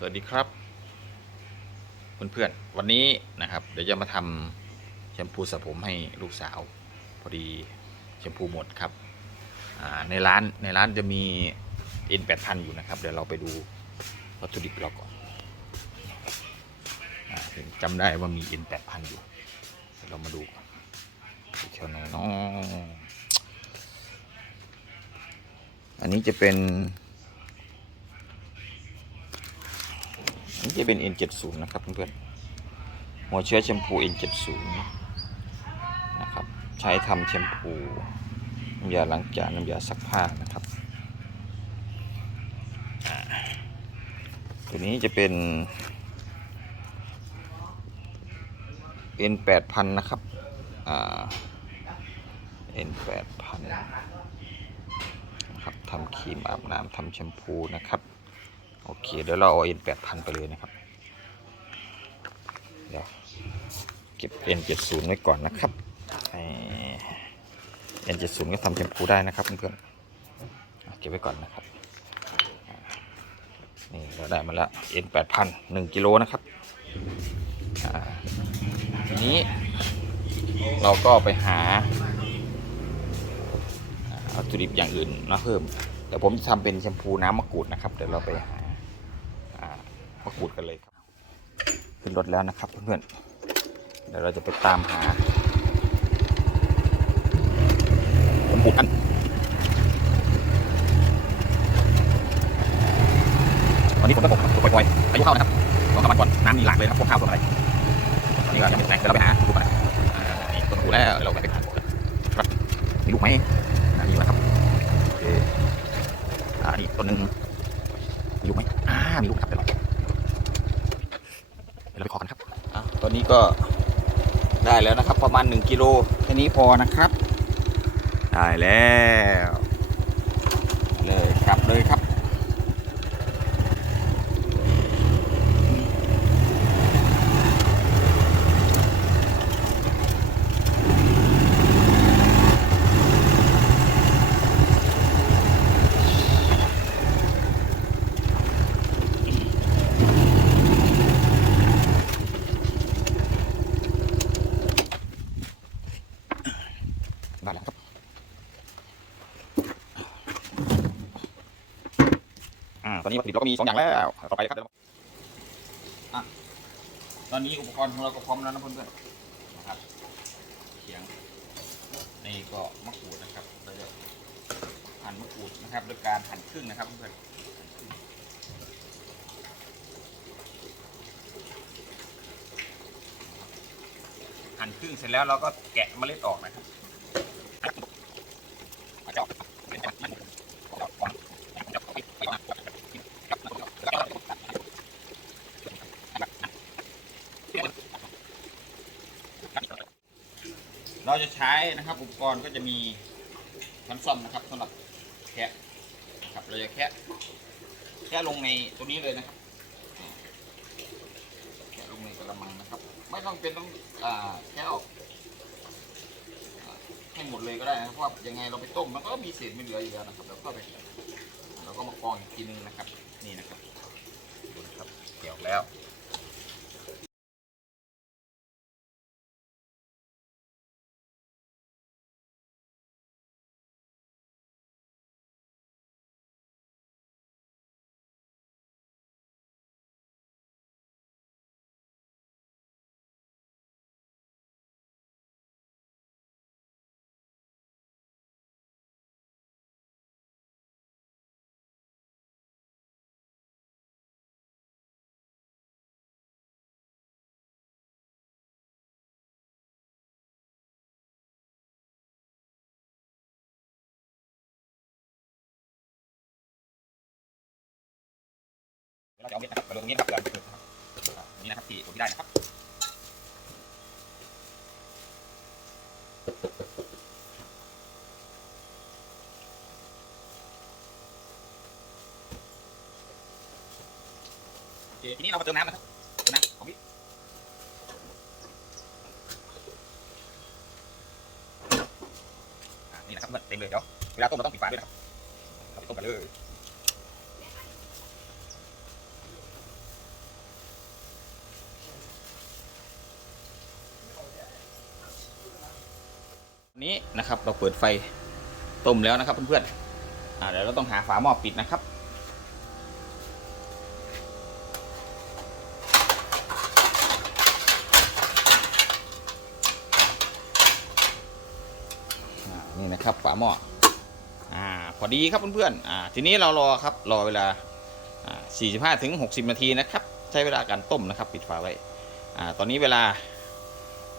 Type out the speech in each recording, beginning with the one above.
สวัสดีครับเพื่อนๆวันนี้นะครับ เดี๋ยวจะมาทำแชมพูสระผมให้ลูกสาว พอดีแชมพูหมดครับในร้านในร้านจะมี N 8 0 0 0 อยู่นะครับ เดี๋ยวเราไปดูวัตถุดิบเราก่อนอาเห็นจำได้ว่ามี N 8 0 0 0 อยู่เดี๋ยวเรามาดูก่อนเชียวหน่อยเนาะอันนี้จะเป็น นี่จะเป็น N70 นะครับเพื่อนๆหัวเชื้อแชมพู N70 นะครับ ใช้ทำแชมพูน้ำยาล้างจานน้ำยาซักผ้านะครับ ตัวนี้จะเป็น N8000 นะครับอ่า N8000 นะครับทำครีมอาบน้ำทำแชมพูนะครับ โอเค เดี๋ยวเราเอา N 8 0 0 0ไปเลยนะครับ เดี๋ยวเก็บ N 7 0ไว้ก่อนนะครับไอ้ N 7 0ก็ทำแชมพูได้นะครับเพื่อนๆเก็บไว้ก่อนนะครับ นี่เราได้มาแล้ว N 8 0 0 0 1กิโลนะครับทีนี้เราก็ไปหาวัตถุดิบอย่างอื่นมาเพิ่มเดี๋ยวผมจะทำเป็นแชมพูน้ำมะกรูดนะครับ เดี๋ยวเราไปหา มะกรูดกันเลยครับ ขึ้นรถแล้วนะครับเพื่อนๆเดี๋ยวเราจะไปตามหาแชมพูกันตอนนี้ฝนก็ตกครับตกปล่อยๆพายุเข้านะครับสองสามวันก่อนน้ำมีหลากเลยนะครับพวกข้าวพวกอะไรตอนนี้ก็ยังไม่แรงเดี๋ยวเราไปหาดูกันนี่ต้นมะกรูดแล้วเราไปหาครับมีลูกไหมอ่ามีอยู่นะครับโอเคอ่านี่ต้นหนึ่งมีลูกไหมอ่า มีลูกครับเดี๋ยวเราเดี๋ยวเราไปขอกันครับอะตอนนี้ก็ ได้แล้วนะครับ ประมาณ 1กิโลแค่นี้พอนะครับ ได้แล้ว เลยกลับเลยครับ ได้แล้วครับ อ่า ตอนนี้ วัตถุดิบเราก็มีสองอย่างแล้ว ต่อไปครับเดี๋ยวอะตอนนี้อุปกรณ์ของเราก็พร้อมแล้วนะเพื่อนๆนะครับเขียงนี่ก็มะกรูดนะครับเราจะหั่นมะกรูดนะครับโดยการหั่นครึ่งนะครับเพื่อนหั่นครึ่งเสร็จแล้วเราก็แกะเมล็ดออกนะครับ เราจะใช้นะครับอุปกรณ์ก็จะมีช้อนส้อมนะครับสำหรับแคะครับเราจะแคะแคะลงในตัวนี้เลยนะครับแคะลงในกระมังนะครับ ไม่ต้องเป็นต้องอ่าแคะออกอ่ให้หมดเลยก็ได้นะครับเพราะว่ายังไงเราไปต้มมันก็มีเศษไม่เหลืออยู่แล้วนะครับเราก็ไปเราก็มากรองอีกทีนึงนะครับ นี่นะครับดูนะครับเกี่ยวแล้ว เราจะเอาเม็ดนะครับมาลงตรงนี้นะครับเดี๋ยวเอาไปนะครับอ่านี่นะครับที่ผมได้นะครับโอเคทีนี้เรามาเติมน้ำนะครับเติมน้ำของพี่อ่านี่นะครับเพื่อนเต็มเลยเดี๋ยวเวลาต้มเราต้องปิดฝาด้วยนะครับเราไปต้มกันเลย นี้นะครับ เราเปิดไฟต้มแล้วนะครับเพื่อนๆเดี๋ยวเราต้องหาฝาหม้อปิดนะครับนี่นะครับฝาหม้ออ่าพอดีครับเพื่อนๆอ่าทีนี้เรารอครับรอเวลาอ่า45ถึง60นาทีนะครับ ใช้เวลาการต้มนะครับ ปิดฝาไว้อ่าตอนนี้เวลา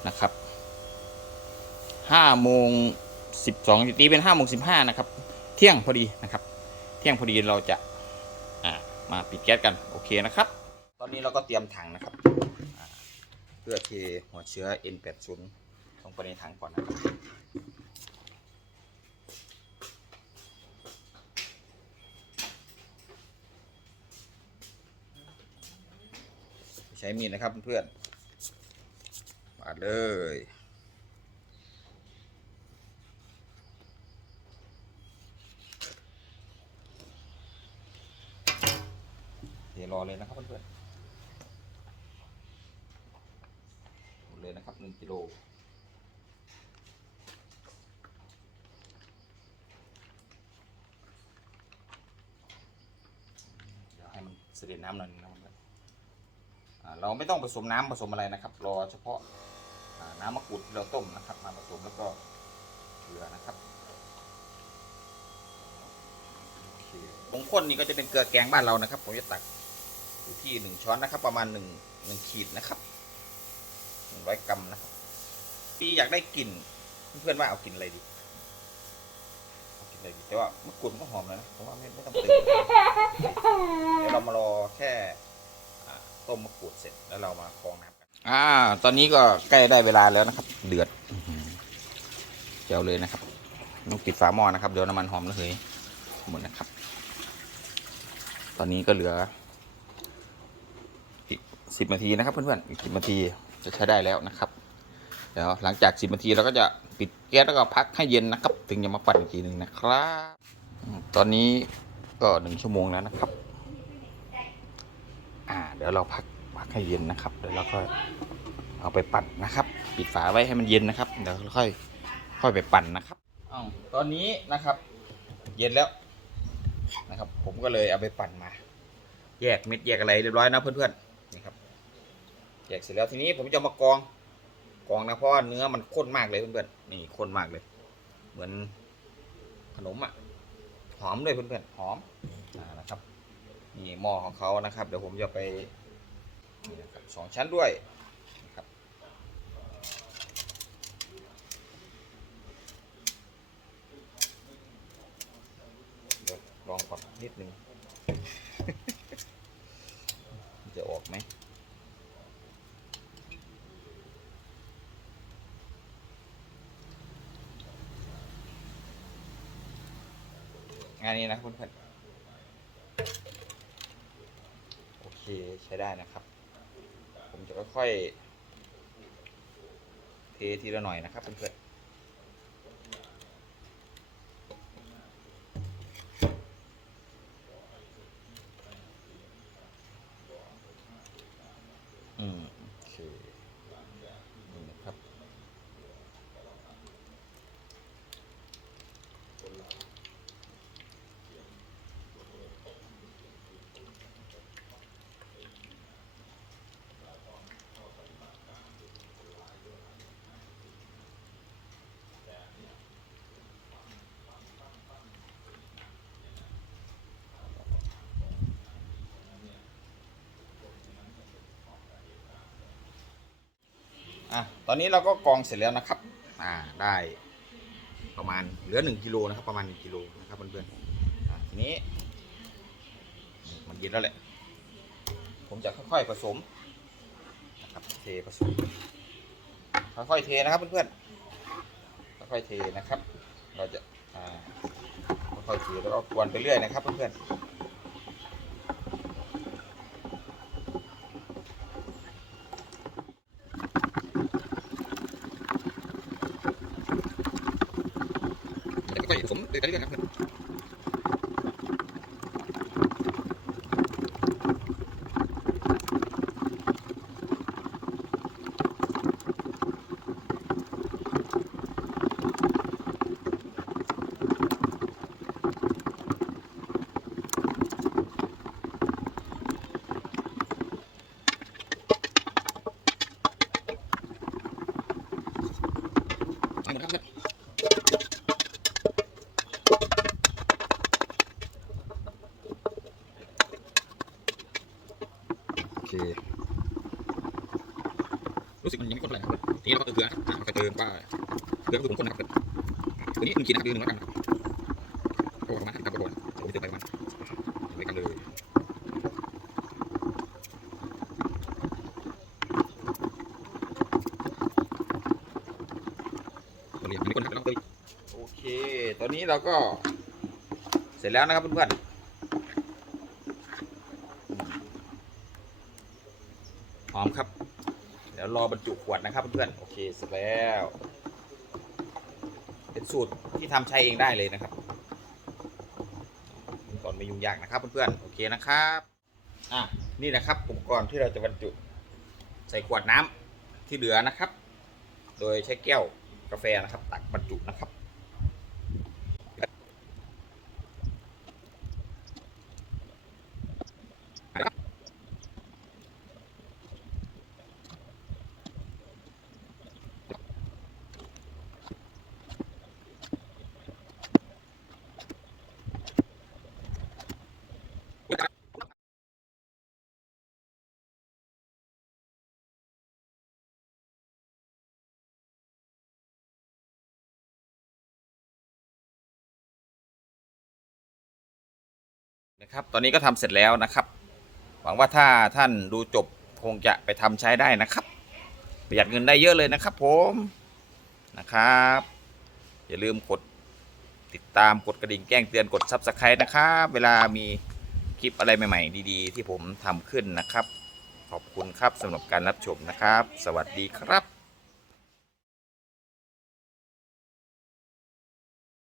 นะครับ 5โมง12ตีเป็น5โมง15นะครับ เที่ยงพอดีนะครับ เที่ยงพอดีเราจะมาปิดแก๊สกันโอเคนะครับ ตอนนี้เราก็เตรียมถังนะครับ เพื่อเทหัวเชื้อ N80 ลงไปในถังก่อนนะครับใช้มีดนะครับเพื่อนๆปาเลย เดี๋ยวรอเลยนะครับเพื่อนๆหมดเลยนะครับหนึ่งกิโลเดี๋ยวให้มันเสด็จน้ำหน่อยนะครับเพื่อนเราไม่ต้องผสมน้ำผสมอะไรนะครับ รอเฉพาะน้ำมะกรูดที่เราต้มนะครับ มาผสมแล้วก็เกลือนะครับโอเคผงข้นนี่ก็จะเป็นเกลือแกงบ้านเรานะครับ ผมจะตัก อยู่ที่หนึ่งช้อนนะครับ ประมาณหนึ่งหนึ่งขีดนะครับหนึ่งร้อยกรัมนะครับพี่อยากได้กลิ่นเพื่อนๆว่าเอากลิ่นอะไรดีเอากลิ่นอะไรดีแต่ว่ามะกรูดมันก็หอมแล้วนะเพราะว่าไม่ไม่ต้องเติมเดี๋ยวเรามารอแค่ต้มมะกรูดเสร็จแล้วเรามากรองน้ำกันอ่า ตอนนี้ก็ใกล้ได้เวลาแล้วนะครับ เดือดเจียวเลยนะครับต้องปิดฝาหม้อนะครับเดี๋ยวน้ำมันหอมระเหยหมดนะครับ ตอนนี้ก็เหลือ สิบนาทีนะครับเพื่อนๆอีกสิบนาทีจะใช้ได้แล้วนะครับเดี๋ยวหลังจากสิบนาทีเราก็จะปิดแก๊สแล้วก็พักให้เย็นนะครับ ถึงจะมาปั่นอีกทีหนึ่งนะครับ ตอนนี้ก็หนึ่งชั่วโมงแล้วนะครับ อ่า เดี๋ยวเราพักพักให้เย็นนะครับเดี๋ยวเราก็เอาไปปั่นนะครับ ปิดฝาไว้ให้มันเย็นนะครับเดี๋ยวค่อยค่อยไปปั่นนะครับอตอนนี้นะครับ เย็นแล้วนะครับ ผมก็เลยเอาไปปั่นมา แยกเม็ดแยกอะไรเรียบร้อยนะเพื่อนๆนี่ครับ แยกเสร็จแล้วทีนี้ผมจะมากรองกองนะเพราะว่าเนื้อมันข้นมากเลยเพื่อนๆนี่ข้นมากเลย เหมือนขนมอะหอมเลยเพื่อนๆหอมอ่านะครับนี่หม้อของเขานะครับ เดี๋ยวผมจะไปสองชั้นด้วยนะครับเดี๋ยวลองก่อนนิดนึงจะออกไหมานนี้นะเพื่อนๆ โอเคใช้ได้นะครับ ผมจะค่อยๆ เททีละหน่อยนะครับเพื่อนๆอืมโอเคนี่นะครับ อะตอนนี้เราก็กรองเสร็จแล้วนะครับ อ่าได้ประมาณเหลือหนึ่งกิโลนะครับ ประมาณหนึ่งกิโลนะครับเพื่อนๆอ่าทีนี้ มันเย็นแล้วแหละ ผมจะค่อยๆผสมนะครับเทผสม ค่อยๆเทนะครับเพื่อนๆค่อยๆเทนะครับ เราจะอ่าค่อยๆเทแล้วก็กวนไปเรื่อยนะครับเพื่อนๆ แล้วก็ผสมไปเรื่อยๆนะครับ เค รู้สึกมันยังไม่ข้นเท่าไหร่นะครับทีนี้เราก็เติมเกลือนะครับอ่าไปเติมว่าเกลือก็คือผมข้นนะครับตัวนี้หนึ่งขีดนะครับดูหนึ่งแล้วกันนะครับก็ประมาณห้าสิบกรัมก็พอนะผมจะเติมไปประมาณไปกันเลยตัวนี้ยังไม่ข้นครับเราเติมโอเค ตอนนี้เราก็เสร็จแล้วนะครับเพื่อนๆห อมครับ เดี๋ยวรอบรรจุขวดนะครับเพื่อนๆโอเคเสร็จแล้ว เป็นสูตรที่ทำใช้เองได้เลยนะครับตอนไม่ยุ่งยากนะครับเพื่อนๆโอเคนะครับอะนี่นะครับอุปกรณ์ที่เราจะบรรจุใส่ขวดน้ำที่เหลือนะครับ โดยใช้แก้วกาแฟนะครับ ตักบรรจุนะครับ นะครับ ตอนนี้ก็ทำเสร็จแล้วนะครับ หวังว่าถ้าท่านดูจบคงจะไปทำใช้ได้นะครับ ประหยัดเงินได้เยอะเลยนะครับ ผมนะครับ อย่าลืมกดติดตามกดกระดิ่งแจ้งเตือนกด Subscribe นะครับ เวลามีคลิปอะไรใหม่ ๆ ดีๆ ที่ผมทำขึ้นนะครับ ขอบคุณครับสำหรับการรับชมนะครับ สวัสดีครับ